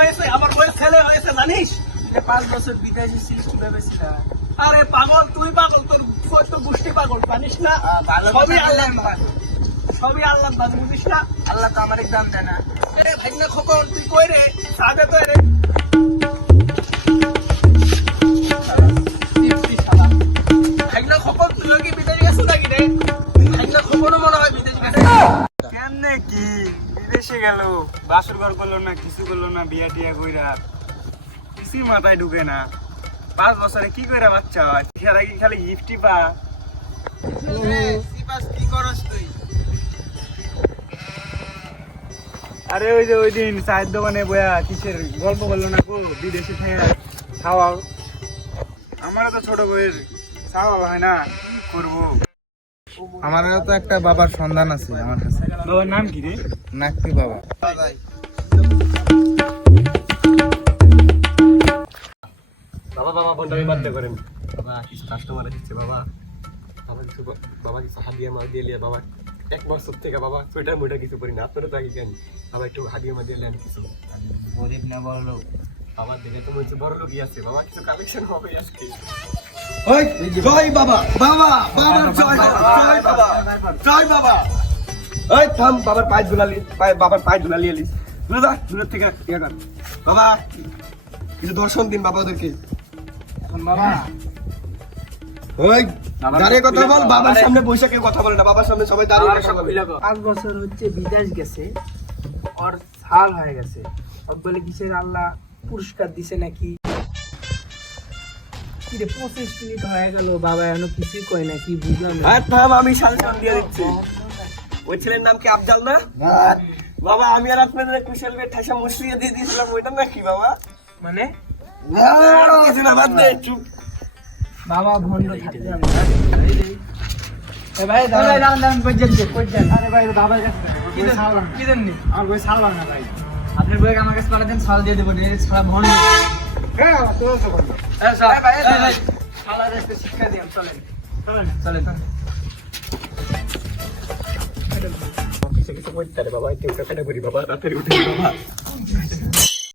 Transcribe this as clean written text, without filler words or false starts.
হয়েছে, আমার বউয়ের ছেলে হয়েছে জানিস? 5 বছর বিদেশে ছিলিস কিভাবে ছিল? আরে পাগল, তুই পাগল, তোর গোষ্ঠী পাগল, জানিস না? সবই আল্লাহ, সবই আল্লাহ বুঝিস না? আল্লাহ তো আমার দাম দেয় না। ভাই না খোকন, তুই কই রে? সাদে তো রে ভাই না খোকন, তুই কি বিদেশে গেছিস নাকি রে? ভাই না খোকনও মনে হয় বিদেশে গেছে। কেমনে কি বিদেশে গেল, বাসর ঘর করলো না, কিছু করলো না, বিয়া টিয়া কইরা কিছুই মাথায় ঢুকে না। 5 বছরে কি কইরা বাচ্চা হয়? খেলা কি খালি গিফটই পা। কি করস তুই? আরে ওই যে ওই দিন চায়ের দোকানে বয়া কিসের গল্প করলো না কো, বিদেশে থেকে খাওয়াও। আমারও তো ছোট বউয়ের খাওয়া হয় না, কি করবো? আমারও তো একটা বাবার সন্ধান আছে আমার কাছে। বাবার নাম কি রে? নাকটি বাবা। বাবা বন্ডামি বাদ করেন বাবা, কিছু কাস্টমার এসেছে বাবা, বাবা কিছু হাদিয়া মাল দিয়ে লিয়ে বাবা 1 বছর থেকে বাবা সোয়েটার মোটা কিছু করি না, আপনারা তো আগে কেন বাবা একটু হাদিয়া মাল দিয়ে নেন কিছু। গরিব না বড় লোক। বাবা দেখে তো মনে হচ্ছে বড় লোকই আছে বাবা, কিছু কালেকশন হবে আজকে। জয় বাবা, বাবা, বাবার জয় বাবা, জয় বাবা, জয় বাবা। এই থাম, বাবার পায়ে ধুলালি, বাবার পায়ে ধুলালি এলিস দুলা দূর থেকে ইয়া কর বাবা, কিছু দর্শন দিন বাবা ওদেরকে। বাবা ওই দাঁড়িয়ে কথা বল, বাবার সামনে বসে কেউ কথা বলে না, বাবার সামনে সবাই দাঁড়িয়ে কথা বলে। 5 বছর হচ্ছে বিদেশ গেছে, ওর সাল হয়ে গেছে। বলে কিসের আল্লাহ পুরস্কার দিছে নাকি? কি রে 25 মিনিট হয়ে গেল, বাবা এখনো কিছুই কয় না, কি বুঝলাম না। আর থাম, আমি সালসাল দিয়ে দিচ্ছি। ওই ছেলের নাম কি আফজাল না? বাবা আমি আর আপনাদের কুশল বে ঠাসা মুসরিয়ে দিয়ে দিয়েছিলাম, ওইটা নাকি বাবা? মানে কিছু না, বাদ দে, চুপ। বাবা ভন্ড থাকতে আমি এ ভাই দাঁড়ান কই যান। আরে ভাই বাবার কাছে কি দেন নি? আমার বই সাল না ভাই। আপনার বইকে আমার কাছে পাঠাতেন, সাল দিয়ে দেবো, ছাড়া ভন্ড। হ্যাঁ তোর তো বল। ভাই শালা রেস্টে শিক্ষা দিন, চলেন চলেন। কিছু কিছু করতে বাবা, একটু কাটা করি বাবা, রাতের উঠে বাবা।